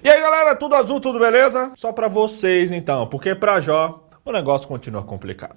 E aí galera, tudo azul, tudo beleza? Só pra vocês então, porque pra Jó o negócio continua complicado.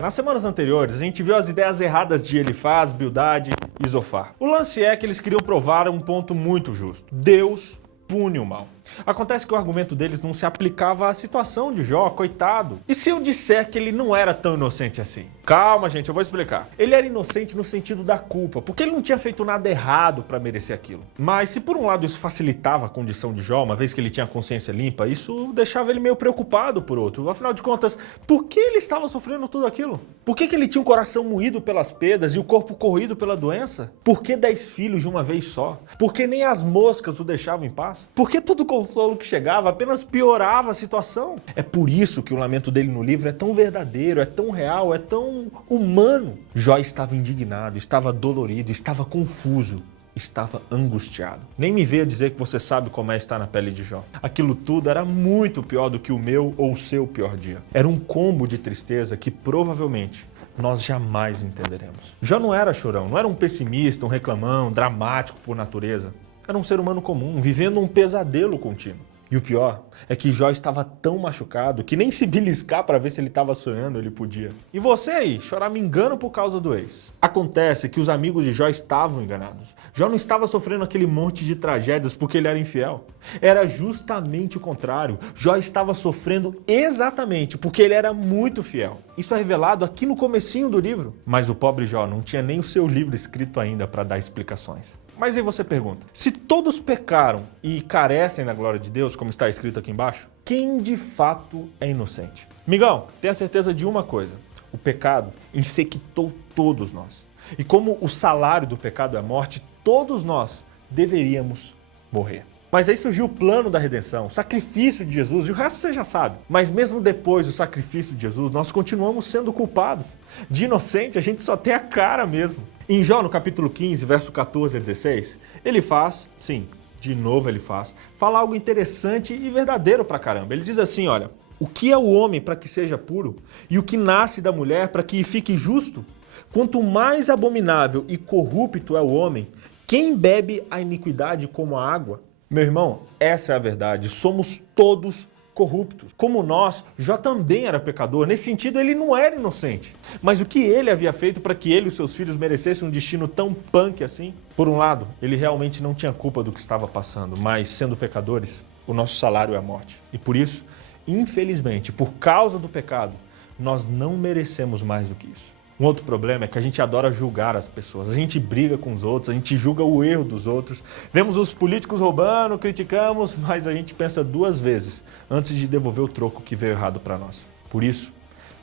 Nas semanas anteriores, a gente viu as ideias erradas de Elifaz, Bildade e Zofar. O lance é que eles queriam provar um ponto muito justo. Deus pune o mal. Acontece que o argumento deles não se aplicava à situação de Jó, coitado. E se eu disser que ele não era tão inocente assim? Calma, gente, eu vou explicar. Ele era inocente no sentido da culpa, porque ele não tinha feito nada errado para merecer aquilo. Mas se por um lado isso facilitava a condição de Jó, uma vez que ele tinha a consciência limpa, isso deixava ele meio preocupado por outro. Afinal de contas, por que ele estava sofrendo tudo aquilo? Por que ele tinha o coração moído pelas pedras e o corpo corroído pela doença? Por que 10 filhos de uma vez só? Por que nem as moscas o deixavam em paz? Por que todo consolo que chegava apenas piorava a situação? É por isso que o lamento dele no livro é tão verdadeiro, é tão real, é tão humano. Jó estava indignado, estava dolorido, estava confuso, estava angustiado. Nem me venha dizer que você sabe como é estar na pele de Jó. Aquilo tudo era muito pior do que o meu ou o seu pior dia. Era um combo de tristeza que provavelmente nós jamais entenderemos. Jó não era chorão, não era um pessimista, um reclamão, dramático por natureza. Era um ser humano comum, vivendo um pesadelo contínuo. E o pior é que Jó estava tão machucado que nem se beliscar para ver se ele estava sonhando ele podia. E você aí, choramingando por causa do ex. Acontece que os amigos de Jó estavam enganados. Jó não estava sofrendo aquele monte de tragédias porque ele era infiel. Era justamente o contrário. Jó estava sofrendo exatamente porque ele era muito fiel. Isso é revelado aqui no comecinho do livro. Mas o pobre Jó não tinha nem o seu livro escrito ainda para dar explicações. Mas aí você pergunta, se todos pecaram e carecem da glória de Deus, como está escrito aqui embaixo, quem de fato é inocente? Migão, tenha certeza de uma coisa, o pecado infectou todos nós. E como o salário do pecado é a morte, todos nós deveríamos morrer. Mas aí surgiu o plano da redenção, o sacrifício de Jesus, e o resto você já sabe. Mas mesmo depois do sacrifício de Jesus, nós continuamos sendo culpados. De inocente, a gente só tem a cara mesmo. Em Jó, no capítulo 15, verso 14 a 16, ele faz, sim, de novo ele fala algo interessante e verdadeiro pra caramba. Ele diz assim, olha, o que é o homem para que seja puro? E o que nasce da mulher para que fique justo? Quanto mais abominável e corrupto é o homem, quem bebe a iniquidade como a água? Meu irmão, essa é a verdade. Somos todos corruptos. Como nós, Jó também era pecador. Nesse sentido, ele não era inocente. Mas o que ele havia feito para que ele e os seus filhos merecessem um destino tão punk assim? Por um lado, ele realmente não tinha culpa do que estava passando, mas sendo pecadores, o nosso salário é a morte. E por isso, infelizmente, por causa do pecado, nós não merecemos mais do que isso. Um outro problema é que a gente adora julgar as pessoas, a gente briga com os outros, a gente julga o erro dos outros, vemos os políticos roubando, criticamos, mas a gente pensa 2 vezes antes de devolver o troco que veio errado para nós. Por isso,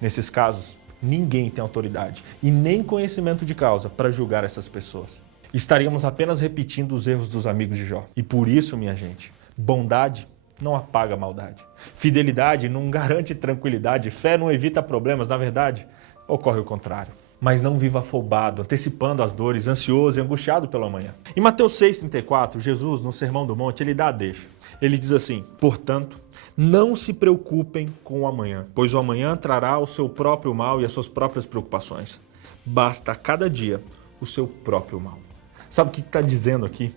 nesses casos, ninguém tem autoridade e nem conhecimento de causa para julgar essas pessoas. Estaríamos apenas repetindo os erros dos amigos de Jó. E por isso, minha gente, bondade não apaga a maldade. Fidelidade não garante tranquilidade, fé não evita problemas, na verdade, ocorre o contrário. Mas não viva afobado, antecipando as dores, ansioso e angustiado pelo amanhã. Em Mateus 6,34, Jesus, no Sermão do Monte, ele dá a deixa. Ele diz assim, portanto, não se preocupem com o amanhã, pois o amanhã trará o seu próprio mal e as suas próprias preocupações. Basta a cada dia o seu próprio mal. Sabe o que está dizendo aqui?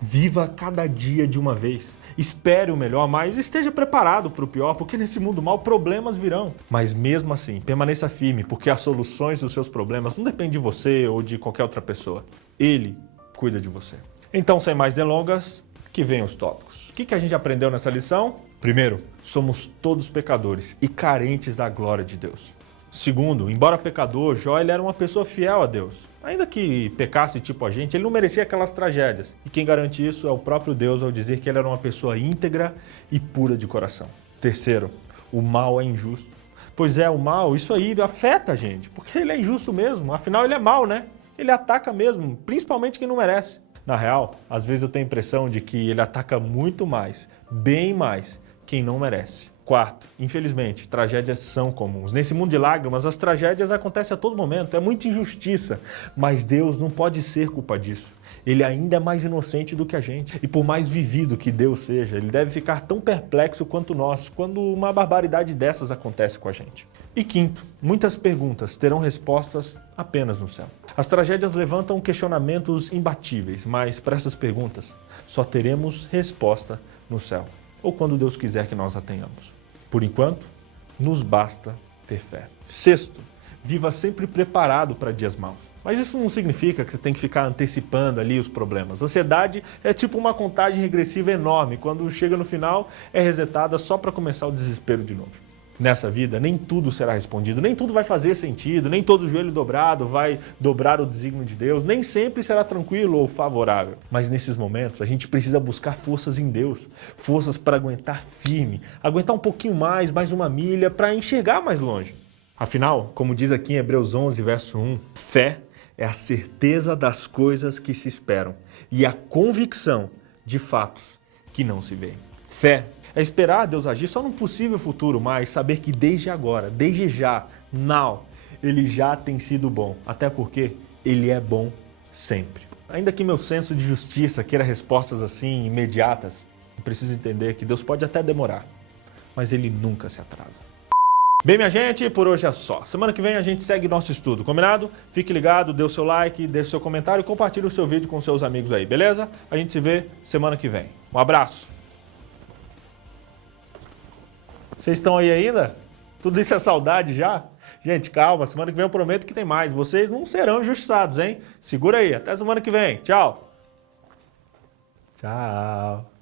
Viva cada dia de uma vez. Espere o melhor, mas esteja preparado para o pior, porque nesse mundo mal problemas virão. Mas mesmo assim, permaneça firme, porque as soluções dos seus problemas não dependem de você ou de qualquer outra pessoa. Ele cuida de você. Então, sem mais delongas, que venham os tópicos. O que a gente aprendeu nessa lição? Primeiro, somos todos pecadores e carentes da glória de Deus. Segundo, embora pecador, Jó ele era uma pessoa fiel a Deus. Ainda que pecasse tipo a gente, ele não merecia aquelas tragédias. E quem garante isso é o próprio Deus ao dizer que ele era uma pessoa íntegra e pura de coração. Terceiro, o mal é injusto. Pois é, o mal, isso aí afeta a gente, porque ele é injusto mesmo. Afinal, ele é mal, né? Ele ataca mesmo, principalmente quem não merece. Na real, às vezes eu tenho a impressão de que ele ataca muito mais, bem mais, quem não merece. Quarto, infelizmente, tragédias são comuns. Nesse mundo de lágrimas, as tragédias acontecem a todo momento, é muita injustiça, mas Deus não pode ser culpa disso. Ele ainda é mais inocente do que a gente. E por mais vivido que Deus seja, ele deve ficar tão perplexo quanto nós quando uma barbaridade dessas acontece com a gente. E quinto, muitas perguntas terão respostas apenas no céu. As tragédias levantam questionamentos imbatíveis, mas para essas perguntas só teremos resposta no céu, ou quando Deus quiser que nós a tenhamos. Por enquanto, nos basta ter fé. Sexto, viva sempre preparado para dias maus. Mas isso não significa que você tem que ficar antecipando ali os problemas. Ansiedade é tipo uma contagem regressiva enorme. Quando chega no final, é resetada só para começar o desespero de novo. Nessa vida, nem tudo será respondido, nem tudo vai fazer sentido, nem todo joelho dobrado vai dobrar o desígnio de Deus, nem sempre será tranquilo ou favorável. Mas nesses momentos, a gente precisa buscar forças em Deus, forças para aguentar firme, aguentar um pouquinho mais uma milha, para enxergar mais longe. Afinal, como diz aqui em Hebreus 11, verso 1, fé é a certeza das coisas que se esperam e a convicção de fatos que não se veem. Fé é esperar Deus agir só num possível futuro, mas saber que desde agora, desde já, now, Ele já tem sido bom. Até porque Ele é bom sempre. Ainda que meu senso de justiça queira respostas assim, imediatas, eu preciso entender que Deus pode até demorar, mas Ele nunca se atrasa. Bem, minha gente, por hoje é só. Semana que vem a gente segue nosso estudo, combinado? Fique ligado, dê o seu like, deixe o seu comentário e compartilhe o seu vídeo com seus amigos aí, beleza? A gente se vê semana que vem. Um abraço! Vocês estão aí ainda? Tudo isso é saudade já? Gente, calma, semana que vem eu prometo que tem mais. Vocês não serão injustiçados, hein? Segura aí, até semana que vem. Tchau! Tchau!